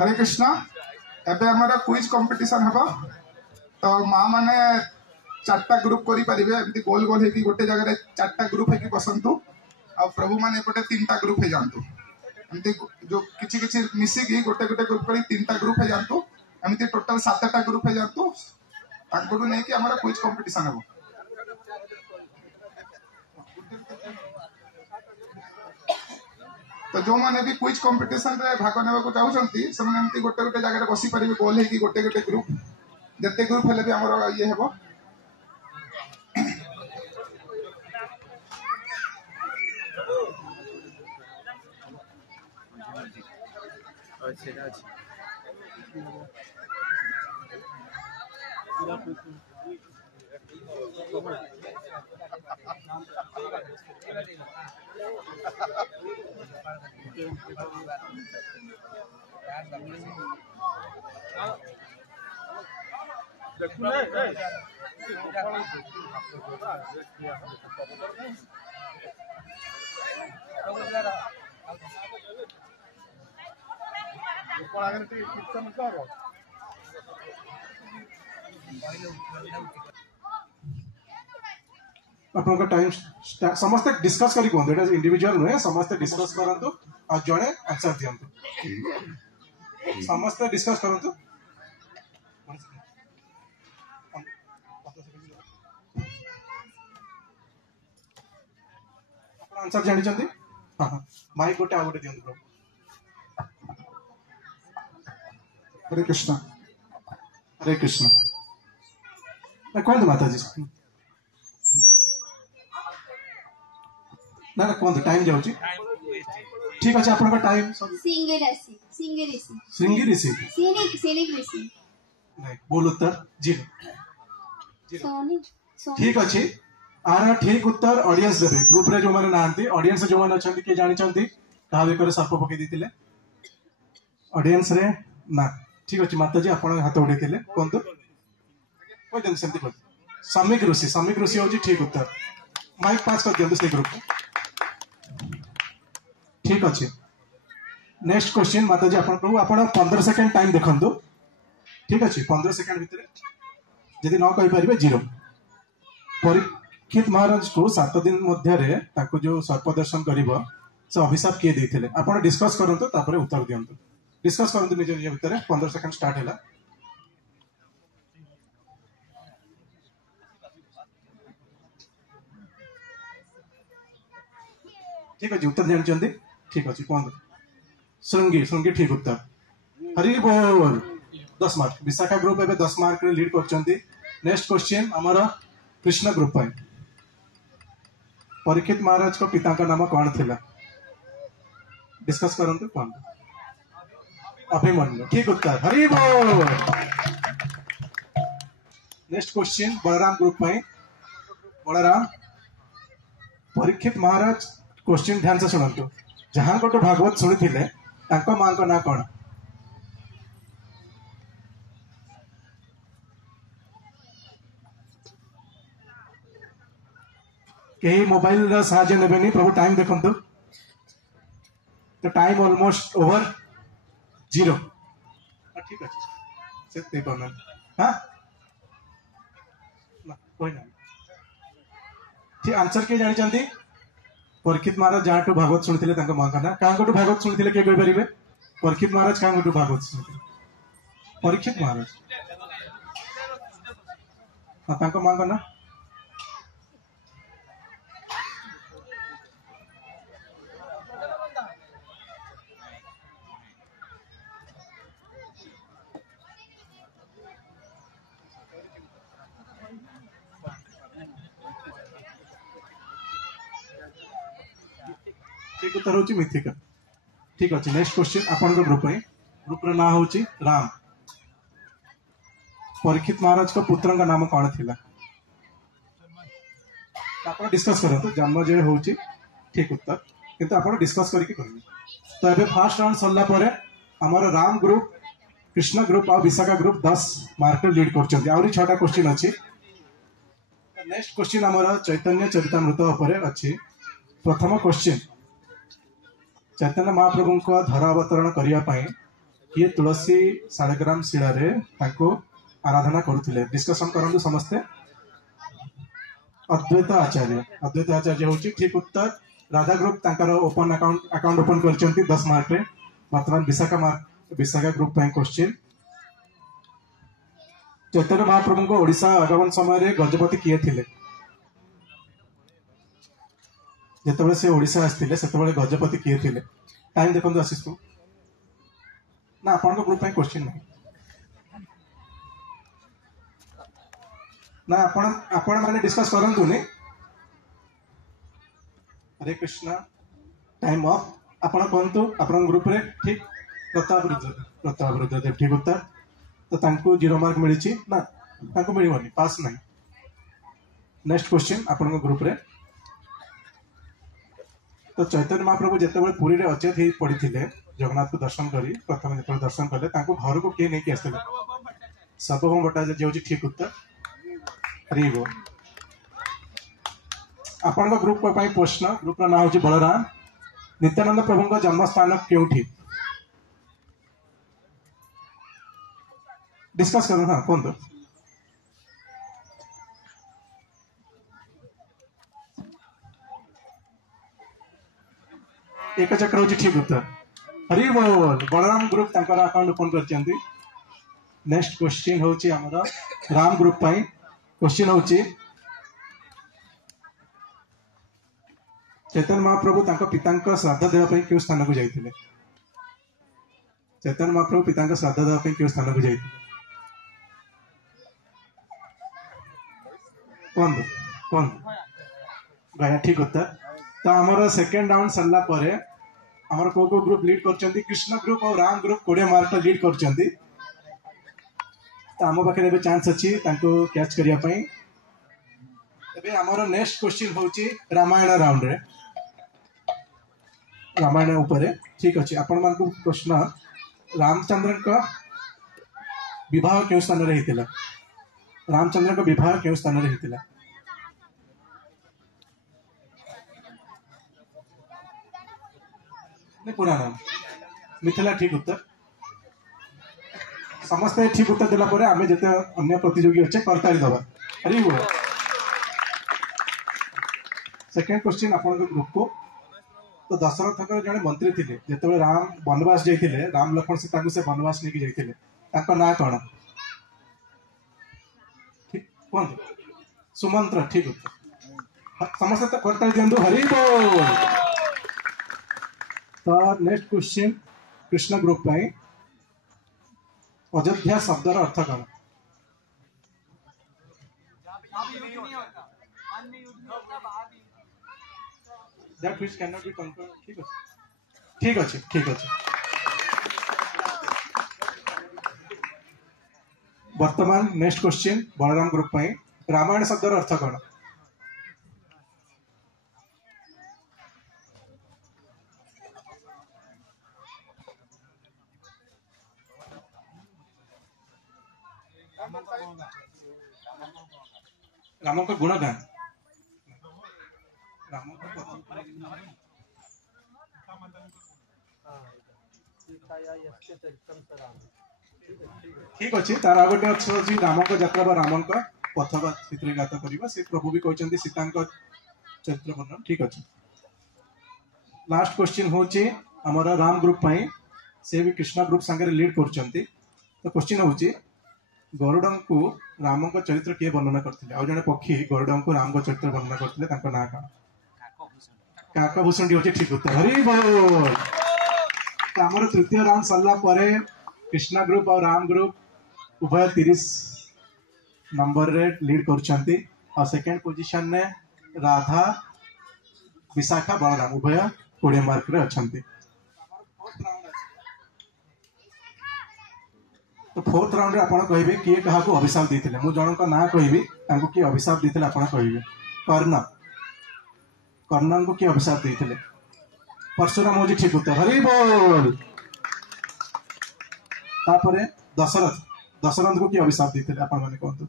हरे कृष्णा एबे हमारा quiz competition हबो तो माँ माने चारटा ग्रुप करि परिबे एमती गोल गोल हेकी गोटे जगह चारटा ग्रुप हेकी बसंतु आ प्रभु माने एपटे तीनटा ग्रुप हे जानतु एमती जो किछि किछि मिसी की गोटे गोटे ग्रुप करी तीनटा ग्रुप हे जानतु एमती टोटल 7टा ग्रुप हे जानतु तांको नै कि हमारा क्विज कंपटीशन हबो। तो जो माने भी क्विज कंपटीशन रे भाग नेबा को चाहउछंती से माने एमती गोटे गोटे जगह बसी परिबे गोल हेकी गोटे गोटे ग्रुप जते ग्रुप हेले भी हमरो ये हेबो। आपन टाइम समस्त डिस्कस करी कोन एटा इंडिविजुअल नुहे समस्त डिस्कस करंतु आ जणे आंसर दियंतु समस्त डिस्कस करंतु आंसर जानि चंदी हां हां माइक गोटे आ गोटे दियंतु। हरे कृष्णा हरे कृष्णा कौन माता जी ना ना कौन टाइम जाउची ठीक अछि आपन का टाइम सिंगे ऋषि सिंगी ऋषि सैनिक ऋषि नहीं बोल उत्तर जीरो सोनी ठीक अछि आर ठीक उत्तर ऑडियंस देबे ग्रुप रे जो माने नांती ऑडियंस जो माने अछंती के जानि चंती ता बेकर सर्प पके दितिले ऑडियंस रे ना ठीक अछि माता जी आपन हाथ उठेतिले कोन तो कोइ दिन सेमती कोइ समिक ऋषि होची ठीक उत्तर माइक पास कर दियंतु से ग्रुप ठीक अछि। नेक्स्ट क्वेश्चन माता जी आपन प्रभु आपन 15 सेकंड टाइम देखंतु ठीक अछि 15 सेकंड भितरे यदि न कहि परिबे जीरो। परीक्षित महाराज को 7 दिन मध्य रे ताको जो सर्प दर्शन करिवो से अभिशाप किए देथिले आपन डिस्कस करंतु तापरे उत्तर दियंतु डिस्कस करंतु निज निज भितरे 15 सेकंड स्टार्ट हैला। ठीक अछि उत्तर जानचंदी ठीक अछि कोन श्रृंगी ठीक उत्तर हरि बोल 10 मार्क विशाखा ग्रुप एबे 10 मार्क रे लीड करचंदी। नेक्स्ट क्वेश्चन हमारा कृष्ण ग्रुप है परीक्षित महाराज को पिता का नाम कौन थिला डिस्कस करंतु कौन अभिमन्यु ठीक उत्तर हरि बोल। नेक्स्ट क्वेश्चन बलराम ग्रुप में बलराम परीक्षित महाराज क्वेश्चन ध्यान से सुनंतु जहां को भागवत सुनी थिले तांको मां को ना कौन कहीं मोबाइल रा साहाय्य नेबेनी प्रभु टाइम देखंतु तो टाइम ऑलमोस्ट ओवर जीरो ठीक अछि से ते कोन हां ना कोई ना ठीक आंसर के जानि चंदी परीक्षित महाराज जहां भागवत सुनिथिले तांको मां का ना कांगोटू भागवत सुनिथिले के कोइ परिबे परीक्षित महाराज कांगोटू भागवत सुनिथिले परीक्षित महाराज हां तांको मां का ना ठीक उत्तर होची मिथिका ठीक अछि। नेक्स्ट क्वेश्चन आपन को ग्रुप रा नाम होची राम परीक्षित महाराज को पुत्र का नाम कौन थिला आपण डिस्कस करंतु जन्म जे होची ठीक उत्तर किंतु आपण डिस्कस करके कहबे तो एबे फर्स्ट राउंड सरला परे हमर राम ग्रुप कृष्ण ग्रुप और विशाखा ग्रुप 10 मार्क लीड करचंती आउरी 6टा क्वेश्चन अछि। नेक्स्ट क्वेश्चन हमर चैतन्य चरितामृत ऊपर अछि प्रथम क्वेश्चन चैतन्य महाप्रभु को धरा अवतरण करने किए तुलसी शाळग्राम शिला रे ताको आराधना करुथिले डिस्कशन करंतु समस्ते अद्वैत आचार्य होची ठीक उत्तर राधा ग्रुप तांकर ओपन अकाउंट ओपन करचंती 10 मार्क रे वर्तमान विशाखा ग्रुप ପାଇଁ क्वेश्चन चैतन्य महाप्रभु को ओडिशा आगमन समय रे गजपति किए थिले जेतबे से ओडिशा आस्थिले सेतबे गजपति किए थिले टाइम देखंतु आशीष तू ना आपन ग्रुप ପାଇଁ क्वेश्चन नहीं ना आपण माने डिस्कस करंतु ने हरे कृष्णा टाइम ऑफ आपण कहंतु आपण ग्रुप रे ठीक प्रताप रुद्रदेव ठीक उत्तर तो तांको 0 मार्क मिली ना तांको मिलबनी पास नहीं नेक्स्ट क्वेश्चन आपण ग्रुप रे तो चैतन्य महाप्रभु जितेबाला पुरी रे अचेत ही पड़िथिले जगन्नाथ को दर्शन करी प्रथम जो दर्शन कले तांको घर को किए नहीं आसते सर्वभौम भट्टाचार्य होची ठीक उत्तर हरि बोल आपण ग्रुप प्रश्न ग्रुप ना हूँ बलराम नित्यानंद प्रभु जन्म स्थान क्योंठी डिस्कस करूँ हाँ कौन तो एक चक्र हूँ ठीक उत्तर हरि बोल बलराम ग्रुप अकाउंट ओपन कर नेक्स्ट क्वेश्चन हूँ आमर राम ग्रुप क्वेश्चन हूँ चैतन्य महाप्रभु पिता श्राद्ध देवाई क्यों स्थान को जाइए चैतन्य महाप्रभु पिता श्राद्ध देवाई क्यों स्थान को जाइए कौन भाई ठीक उत्तर तो आमर सेकेंड राउंड सरला परे आमर को ग्रुप लीड करचंती कृष्ण ग्रुप और राम ग्रुप 20 मार्क लीड करचंती तो आम पाखे एबे चांस अच्छी तांको कैच करिया पई एबे आमर नेक्स्ट क्वेश्चन होची रामायण राउंड रे रामायण ऊपर ठीक अच्छे आपण मान को प्रश्न रामचंद्र का विवाह क्यों स्थान रे हितिला रामचंद्र का विवाह क्यों स्थान रे हितिला पूरा नाम मिथिला ठीक उत्तर समस्ते ठीक उत्तर देला परे आमे जते अन्य प्रतियोगी अच्छे करताली दबा हरि बोल सेकेंड क्वेश्चन आपण ग्रुप को तो दशरथ जड़े मंत्री थे जिते राम वनवास जाइए राम लक्ष्मण सीता को से वनवास लेके जाइए ना कौन ठीक कौन सुमंत्र ठीक उत्तर समस्त तो करताली दिंतु हरि बोल तो next question Krishna group Ayodhya शब्दर अर्थ कौन that which cannot be conquered ठीक अच्छे वर्तमान next question Balaram group Ramayana शब्दर अर्थ कौन राम का गुणगान ठीक अच्छे तार गोटे अच्छी राम यात्रा राम पथवा चित्रगात करवा से प्रभु भी कहते सीता चरित्र वर्णन ठीक अच्छे लास्ट क्वेश्चन हूँ आमर राम ग्रुप से भी कृष्ण ग्रुप सांगे लीड कर क्वेश्चन हूँ गरुड़ को राम चरित्र किए वर्णना करते आ जड़े पक्षी गरुड़ को राम चरित्र वर्णना करते ना कौन काकभूषण हूँ ठीक उत्तर हरि बोल आमर तृतीय राउंड सरला परे कृष्णा ग्रुप और राम ग्रुप उभय 30 नंबर रे लीड करछंती और सेकंड पोजीशन ने राधा विशाखा बलराम उभय 20 मार्क रे अछंती तो फोर्थ राउंड रे आपण कहिबे किए कहा को अभिशाप देथिले मु जणन को ना कहिबी तांको की अभिशाप देथिले आपण कहिबे कर्ण को की अभिशाप देथिले परशुराम होजी ठीक उत्तर हरि बोल तापरे दशरथ को की अभिशाप देथिले आपण माने कहंतु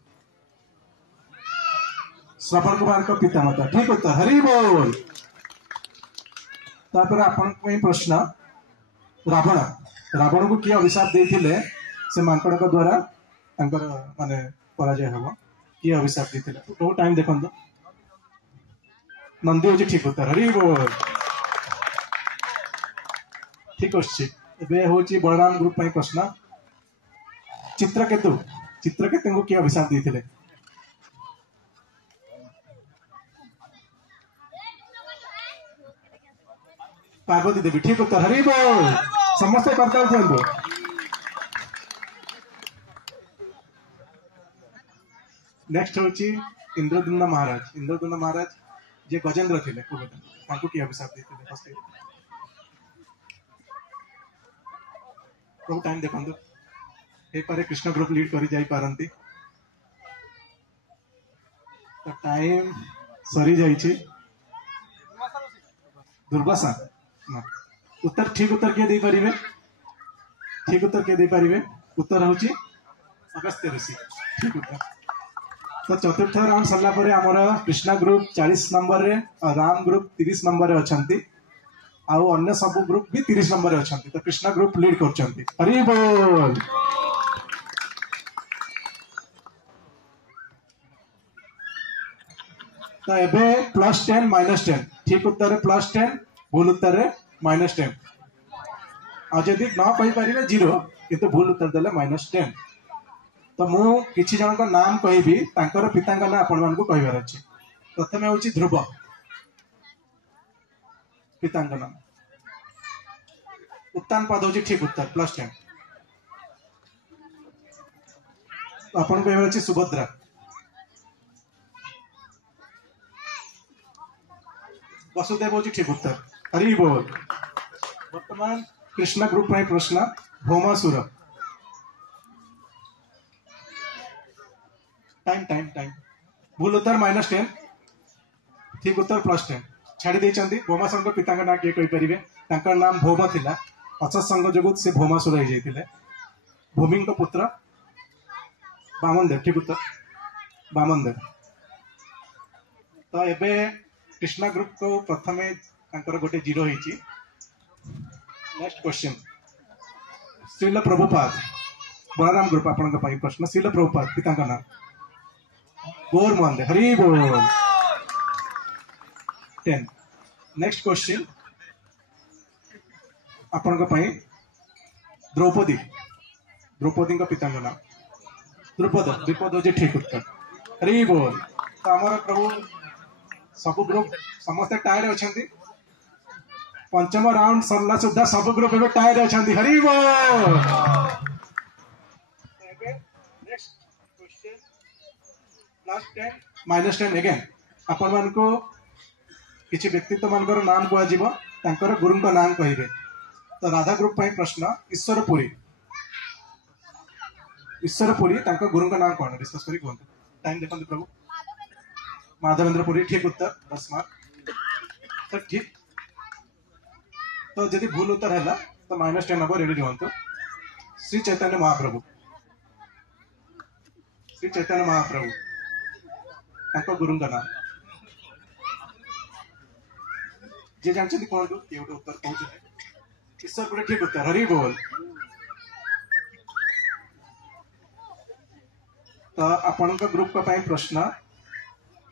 श्रवण कुमार को पिता माता ठीक उत्तर हरि बोल तापरे आपण को प्रश्न रावण रावण को किए अभिशाप देते से मांकड़ द्वारा माने पराजय हम किए अभिशाप देते तो टाइम देखो नंदी हूँ ठीक उत्तर हरि बोल ठीक अच्छे हूँ बलराम ग्रुप प्रश्न चित्रकेतु को किए अभिशाप देते पार्वती देवी ठीक उत्तर हरि बोल समस्ते करता कहतु नेक्स्ट हूँ इंद्रद्युम्न महाराज जे गजेंद्र थे किए अभिशाप देते टाइम देखो हे पारे कृष्ण ग्रुप लीड करी जाई पारंती तो टाइम सरी जाइए दुर्वासा उत्तर ठीक उत्तर किए दे पारिबे ठीक उत्तर किए दे पारिबे उत्तर हूँ अगस्त्य ऋषि ठीक उत्तर तो चतुर्थ राउंड सरला परे आमर कृष्णा ग्रुप 40 नंबर रे और राम ग्रुप 30 नंबर रे अछंती आउ अन्य सब ग्रुप भी 30 नंबर रे अछंती तो कृष्णा ग्रुप लीड करछंती हरि बोल तो एबे +10 -10 ठीक उत्तर +10 भूल उत्तर -10 आ जदि न कहि परिबे 0 किंतु भूल उत्तर देले -10 तो मु किछि जन को नाम कहबी तांकर पिता का नाम आपण मान को कहबार अछि प्रथमे होछि ध्रुव पिता का नाम उत्तान पद होछि ठीक उत्तर +10 आपण कहबार अछि सुभद्रा वसुदेव होछि ठीक उत्तर हरि बोल वर्तमान कृष्ण ग्रुप में प्रश्न भौमासुर टाइम भूल उत्तर -10 ठीक उत्तर +10 छाड़ी देइचंती भौमासुर को पिता नाम किए कहि परिबे तांकर नाम भौम थिला असत्संग जगत से भौमासुर हो जाइतिले भूमि को पुत्र वामनदेव ठीक उत्तर वामनदेव तो एबे कृष्णा ग्रुप को प्रथमे तांकर गोटे 0 होइची next question Srila Prabhupada Balaram group आपण को प्रश्न श्रील प्रभुपाद पिता का नाम गौर मोहन हरि बोल 10 नेक्स्ट क्वेश्चन आपण को द्रौपदी का पिता का नाम द्रुपद हो ठीक उत्तर हरि बोल तो आमर प्रभु सब ग्रुप समस्त टायर अछंती पंचम राउंड सरला सुधा सब ग्रुप एबे टायर अछंती हरि बोल -10 अगेन आपण मान को किछि व्यक्तित्व मानकर नाम को आजीव तांकर गुरु का नाम कहिबे तो राधा ग्रुप पई प्रश्न ईश्वरपुरी तांकर गुरु का नाम कोन डिस्कस करी कोन टाइम देखंतु प्रभु माधवेंद्रपुरी ठीक उत्तर 10 मार्क तो ठीक तो यदि भूल उत्तर है तो -10 हम रेडी रुहतु श्री चैतन्य महाप्रभु तांको गुरु का नाम जे जानते कौन ये उत्तर कहते ईश्वरपुरी ठीक उत्तर हरि बोल तो आपण ग्रुप का प्रश्न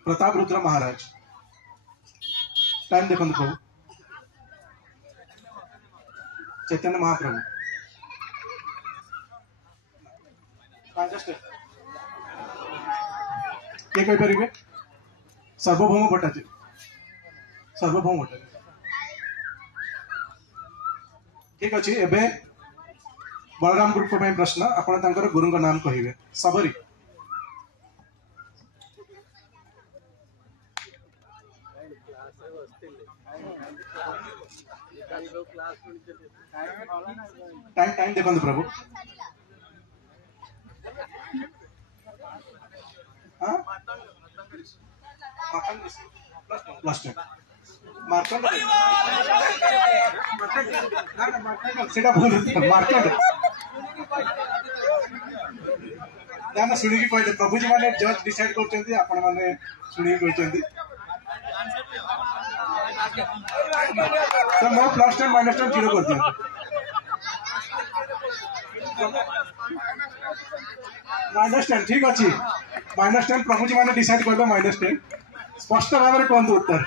प्रताप रुद्र महाराज टाइम देखो प्रभु चैतन्य महाप्रभु किए कही पारे सर्वभौम भट्टाचार्य ठीक अच्छे एबे बलराम ग्रुप को प्रश्न आपण तांकर गुरु का नाम कहिबे सबरी टाइम देखो प्रभु शुणी कहते प्रभुजी मैंने जज डिसाइड कर आपण मैंने शुणी कहते तो मो +10 -10 0 कर दिया -10 ठीक अच्छी -10 प्रभु जी मैंने डिसाइड कर -10 स्पष्ट भाव में कहतु उत्तर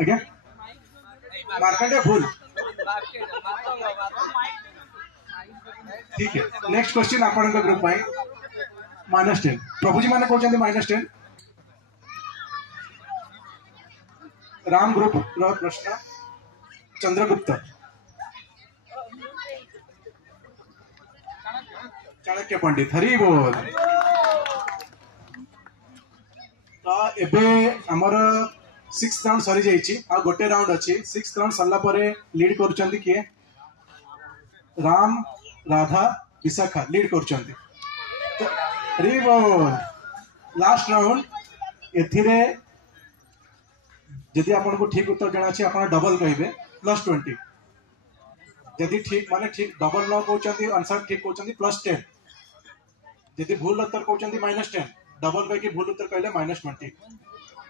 आज्ञा मार्कंडे भूल ठीक है नेक्स्ट क्वेश्चन आपण ग्रुप -10 प्रभु जी मैंने कहते -10 राम ग्रुप प्रश्न चंद्रगुप्त चाणक्य पंडित हरि बोल तो एबे हमर 6th राउंड सरी जाइछि आ गोटे राउंड अछि 6th राउंड सरला परे लीड करूचंती किए राम राधा विशाखा लीड करूचंती तो हरि बोल लास्ट राउंड एथिरे यदि आपको ठीक उत्तर जଣା अछि आपण डबल कहिबे +20 यदि ठीक माने ठीक डबल न कहउचंती आंसर ठीक कहउचंती +10 यदि भूल उत्तर कहउचंती -10 डबल कहि भूल उत्तर कहले -20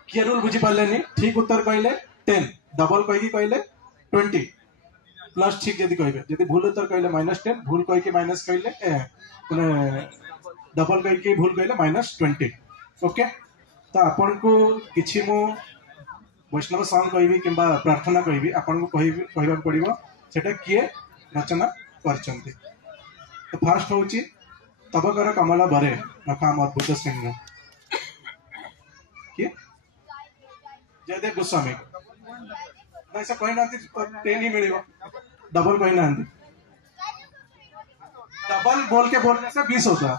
किए रूल बुझी पालेनी ठीक उत्तर कहले 10 डबल कहि कहले 20 प्लस ठीक यदि कहबे यदि भूल उत्तर कहले -10 भूल कहि माइनस कहले माने डबल कहि भूल कहले -20 ओके तो आपन को किछि मो वैष्णव सॉन्ग कहि कि प्रार्थना कहि आपन को कहबा पड़िबो सेटा किए रचना करचंती तो फास्ट होची तबकर कमला बरे नकाम अद्भुत सिंह किए जयदेव गोस्वामी ना ऐसा कहि नांती 10 ही मिलिबो डबल कहि नांती डबल बोलने से 20 होता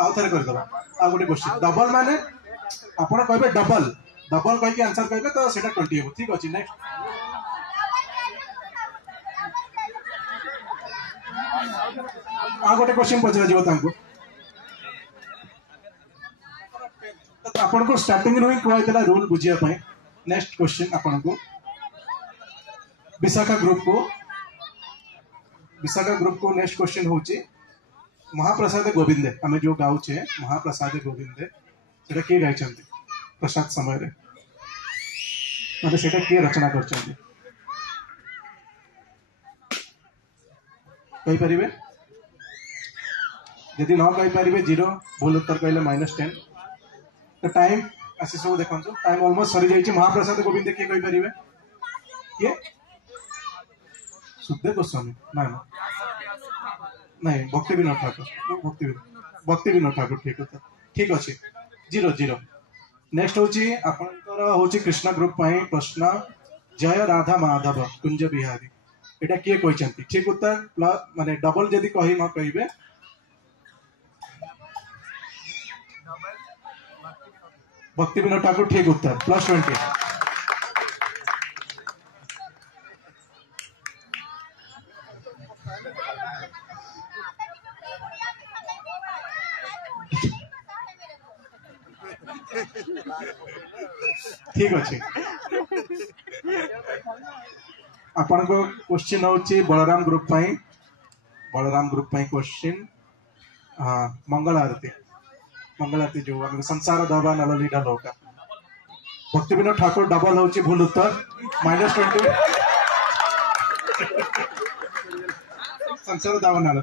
आउथरे कर दबा आ गोटे क्वेश्चन डबल माने आपण कहबे डबल डबल कहि के आंसर कहबे तो सेटा 20 हो ठीक अछि नेक्स्ट आ गोटे क्वेश्चन पचरा जीव तांको तो आपण को स्टार्टिंग रो ही कहैतला रूल बुझिया पय नेक्स्ट क्वेश्चन आपण को विशाखा ग्रुप को नेक्स्ट क्वेश्चन होची महाप्रसाद गोविंदे आमे जो गाँव छे महाप्रसाद गोविंदे सेटा के गाइछंती प्रसाद समय रे माने सेटा के रचना करछंती कहि परिबे यदि न कहि परिबे 0 भूल उत्तर कहले -10 तो टाइम आसी सब देखंतु टाइम ऑलमोस्ट सरी जाइछि महाप्रसाद गोविंदे के कहि परिबे के सुखदेव गोस्वामी ना नहीं भक्ति विनोद ठाकुर भक्ति विनोद ठाकुर ठीक अच्छे 0 नेक्स्ट होची आपनकर होची कृष्ण ग्रुप पई प्रश्न जय राधा माधव कुंज बिहारी एटा किए कहचंती ठीक उत्तर प्लस माने डबल यदि कहि न कहिबे भक्ति विनोद ठाकुर ठीक उत्तर +20 ठीक अच्छे आपण को क्वेश्चन होची बलराम ग्रुप क्वेश्चन हाँ मंगल आरती जो हम संसार दबा नलली ढलोका भक्ति विनोद ठाकुर डबल होची भूल उत्तर -20 संसार दबा नल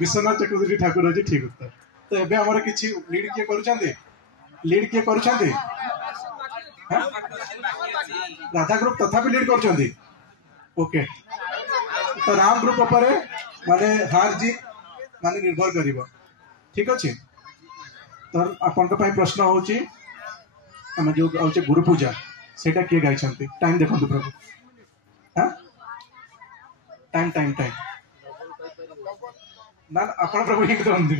विश्वनाथ चक्रवर्ती ठाकुर होची ठीक उत्तर तो एबे हमर किछि लीड किए करूछंती राधा ग्रुप तथापि लीड करूछंती ओके तो राम ग्रुप पर माने हार जी माने निर्भर करिवो ठीक अछि तो आपन के पई प्रश्न होची हम जो आउचे गुरु पूजा सेटा के गाइछंती टाइम देखंतु प्रभु हां टाइम ना आपन प्रभु हिट करंती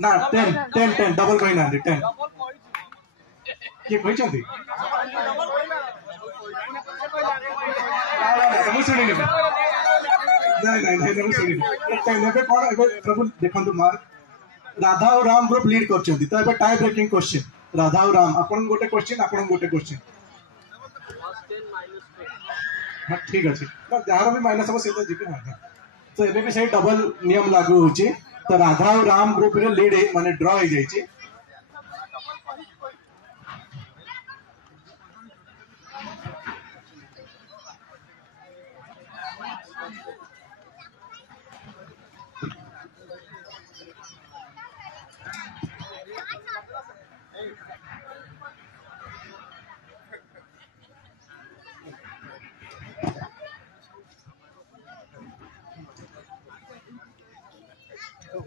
ना 10 डबल कहि ना 10 के कहचंती हम सुनि नहीं सुनि टाइम कोन प्रभु देखंतु मार्क राधा और राम ग्रुप लीड करचंती तो एबे टाई ब्रेकिंग क्वेश्चन राधा और राम आपन गोटे क्वेश्चन हां ठीक अछि तो जार भी माइनस हो से तो जीपे हां तो एबे भी सही डबल नियम लागू होची तो राधा और राम ग्रुप रे लीड माने ड्रॉ हो जाइछि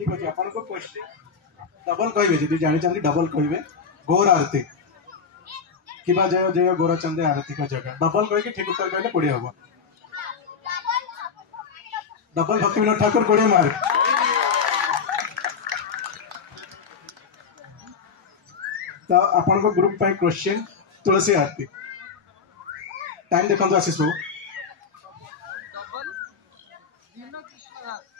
ठीक अच्छे आपन को क्वेश्चन डबल कहबे जदि जानि चाहते डबल कहबे गौर आरती किबा जय जय गौरचंदे आरती का जगह डबल कह के ठीक उत्तर कहले 20 हबो डबल भक्ति विनोद ठाकुर 20 मार्क तो अपन को ग्रुप पे क्वेश्चन तुलसी आरती टाइम देखो तो आशीष बाबू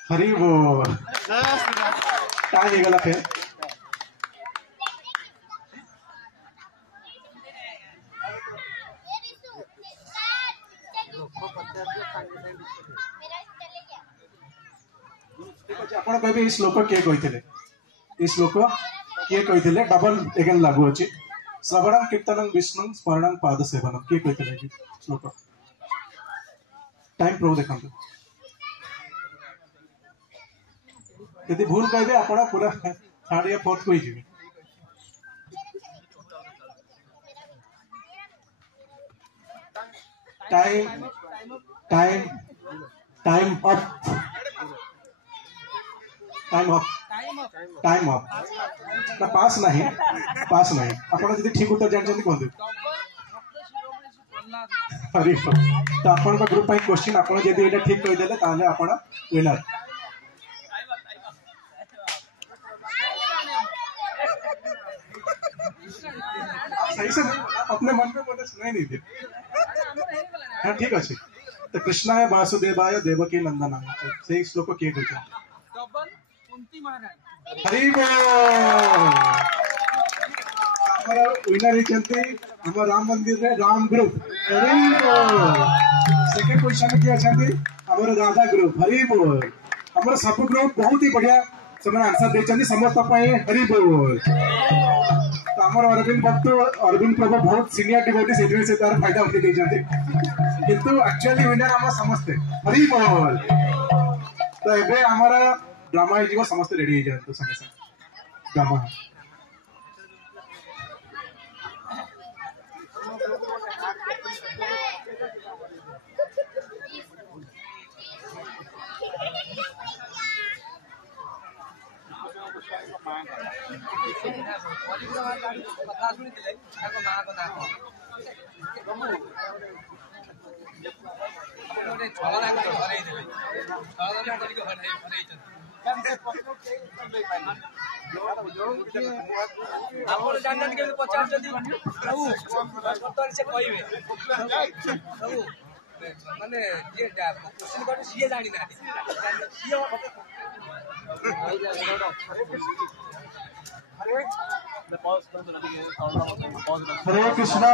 हरी बोल टाइम हो गला फिर ଆପଣ କହିବେ ଏଇ ଶ୍ଲୋକ କିଏ କହିଥିଲେ ଏଇ ଶ୍ଲୋକ କିଏ କହିଥିଲେ ଡବଲ ଏଗେନ୍ ଲାଗୁ ଅଛି ଶ୍ରବଣଂ କୀର୍ତ୍ତନଂ ବିଷ୍ଣୁଂ ସ୍ମरणं ପାଦ ସେବନଂ କିଏ କହିଥିଲେ ଏଇ ଶ୍ଲୋକ टाइम प्रभु देखନ୍ତୁ यदि भूल कहबे ଆପଣ पूरा थर्ड या फोर्थ को ही ଯିବେ time time time up time up time up ना पास नहीं आपण जदी ठीक उत्तर जानछन कोन अरे तो आपण का ग्रुप ପାଇଁ क्वेश्चन आपण जदी एटा ठीक कहि देले ताले आपण विनर सही से अपने मन में बोले सुनाई नहीं दे हाँ ठीक अच्छे तो कृष्णाय वासुदेवाय देवकी नंदनाय से श्लोक किए कहते डबल कुंती महारानी हरि बोल हमारा विनर चलते हम राम मंदिर रे राम ग्रुप हरि बोल सेकंड क्वेश्चन किए अछंती हमर राधा ग्रुप हरि बोल हमर सब ग्रुप बहुत ही बढ़िया समय आंसर देचंती समस्त पई हरि बोल तो हमर अरविंद भक्त अरविंद प्रभु बहुत सीनियर डिवोटी से से तार फायदा उठे देचंती किंतु एक्चुअली विनर हम समस्त हरि बोल तो एबे हमारा ड्रामा ही जीव समस्त रेडी हो जाए तो संगे संगे ड्रामा ଆପଣ ଜାଣିନାହାନ୍ତି କେମିତି ପଚାରୁଛନ୍ତି ପ୍ରଭୁ ସେ କହିବେ ପ୍ରଭୁ ମାନେ ଯିଏ କ୍ୱେଶ୍ଚିନ୍ କରିବେ ସିଏ ଜାଣିନାହାନ୍ତି हरे कृष्णा